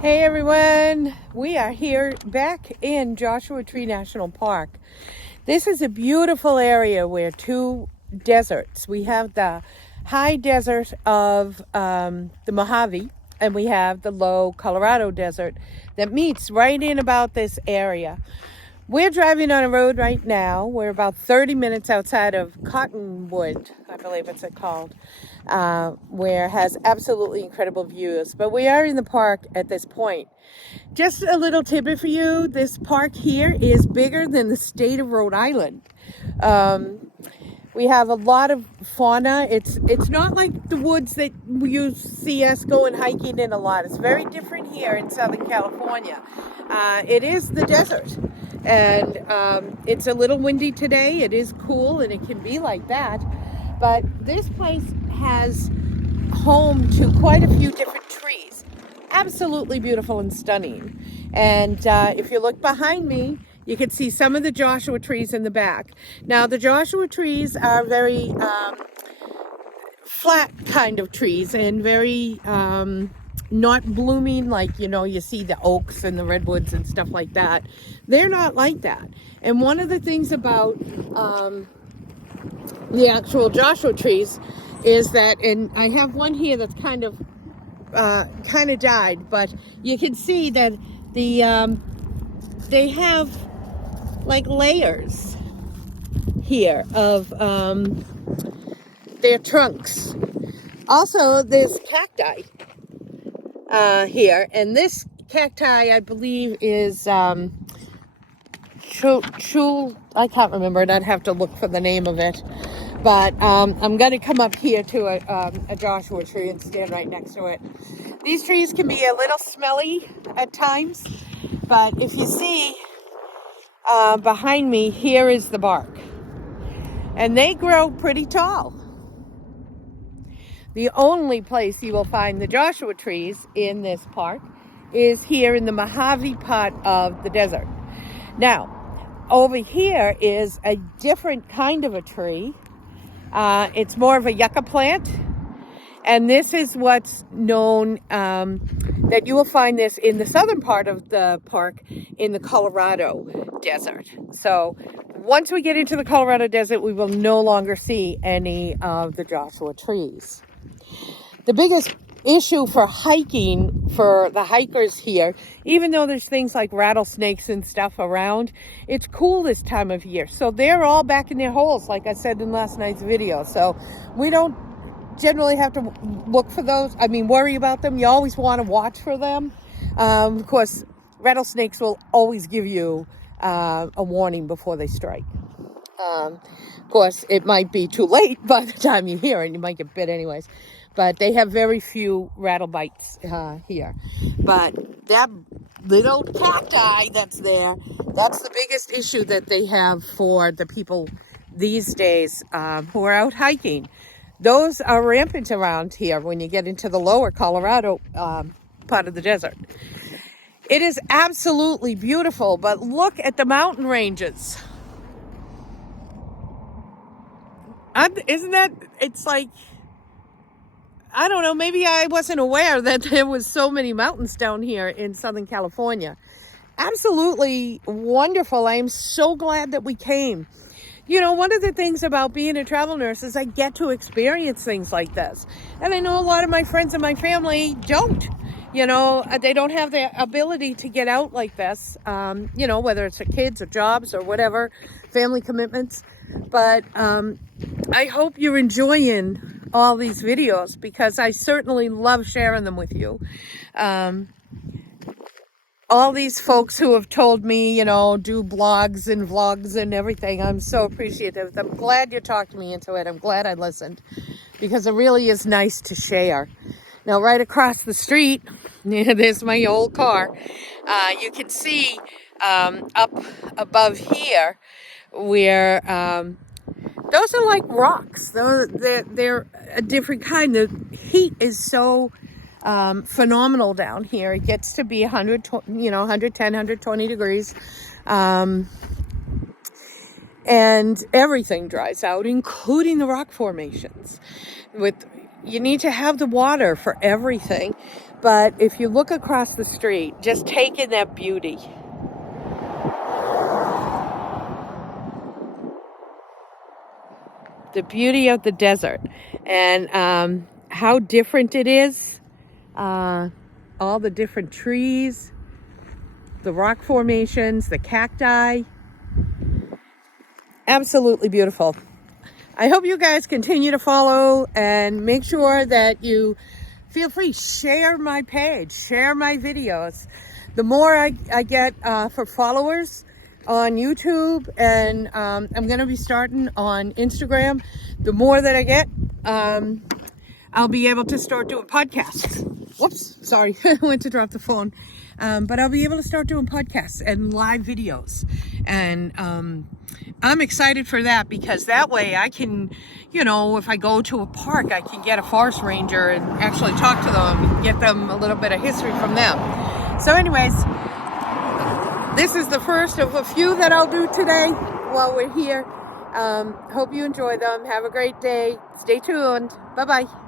Hey everyone, we are here back in Joshua Tree National Park. This is a beautiful area where two deserts. We have the high desert of the Mojave, and we have the low Colorado desert that meets right in about this area. We're driving on a road right now. We're about 30 minutes outside of Cottonwood, I believe it's called, where it has absolutely incredible views. But we are in the park at this point. Just a little tidbit for you. This park here is bigger than the state of Rhode Island. We have a lot of fauna. It's not like the woods that you see us going hiking in a lot. It's very different here in Southern California. It is the desert, and it's a little windy today. It is cool, and it can be like that. But this place has home to quite a few different trees. Absolutely beautiful and stunning. And if you look behind me, you can see some of the Joshua trees in the back. Now, the Joshua trees are very flat kind of trees and very not blooming like, you see the oaks and the redwoods and stuff like that. They're not like that. And one of the things about the actual Joshua trees is that, and I have one here that's kind of died, but you can see that they have like layers here of their trunks. Also, there's cacti here, and this cacti, I believe, is I can't remember it. I'd have to look for the name of it. But I'm going to come up here to a Joshua tree and stand right next to it. These trees can be a little smelly at times, but if you see behind me, here is the bark. And they grow pretty tall. The only place you will find the Joshua trees in this park is here in the Mojave part of the desert. Now, over here is a different kind of a tree. It's more of a yucca plant. And this is what's known, that you will find this in the southern part of the park in the Colorado desert. So once we get into the Colorado desert, we will no longer see any of the Joshua trees. The biggest issue for hiking for the hikers here, even though there's things like rattlesnakes and stuff around, it's cool this time of year. So they're all back in their holes, like I said in last night's video. So we don't generally have to look for those. Worry about them. You always want to watch for them. Of course, rattlesnakes will always give you a warning before they strike. Of course, it might be too late by the time you hear it. You might get bit anyways. But they have very few rattle bites here. But that little cacti that's there, that's the biggest issue that they have for the people these days who are out hiking. Those are rampant around here when you get into the lower Colorado part of the desert. It is absolutely beautiful, but look at the mountain ranges. Isn't that, it's like, I don't know, maybe I wasn't aware that there was so many mountains down here in Southern California. Absolutely wonderful. I am so glad that we came. One of the things about being a travel nurse is I get to experience things like this. And I know a lot of my friends and my family don't. They don't have the ability to get out like this, whether it's their kids or jobs or whatever, family commitments. But I hope you're enjoying all these videos because I certainly love sharing them with you. All these folks who have told me, do blogs and vlogs and everything, I'm so appreciative. I'm glad you talked me into it. I'm glad I listened because it really is nice to share. Now, right across the street, there's my old car. You can see up above here where those are like rocks. They're a different kind. The heat is so phenomenal down here. It gets to be 110, 120 degrees. And everything dries out, including the rock formations. You need to have the water for everything. But if you look across the street, just take in that beauty. The beauty of the desert and how different it is. All the different trees, the rock formations, the cacti. Absolutely beautiful. I hope you guys continue to follow and make sure that you feel free, share my page, share my videos. The more I get for followers on YouTube, and I'm going to be starting on Instagram, the more that I get, I'll be able to start doing podcasts. Whoops, sorry, I went to drop the phone. But I'll be able to start doing podcasts and live videos. And I'm excited for that, because that way I can, you know, if I go to a park, I can get a forest ranger and actually talk to them, get them a little bit of history from them. So anyways, this is the first of a few that I'll do today while we're here. Hope you enjoy them. Have a great day. Stay tuned. Bye-bye.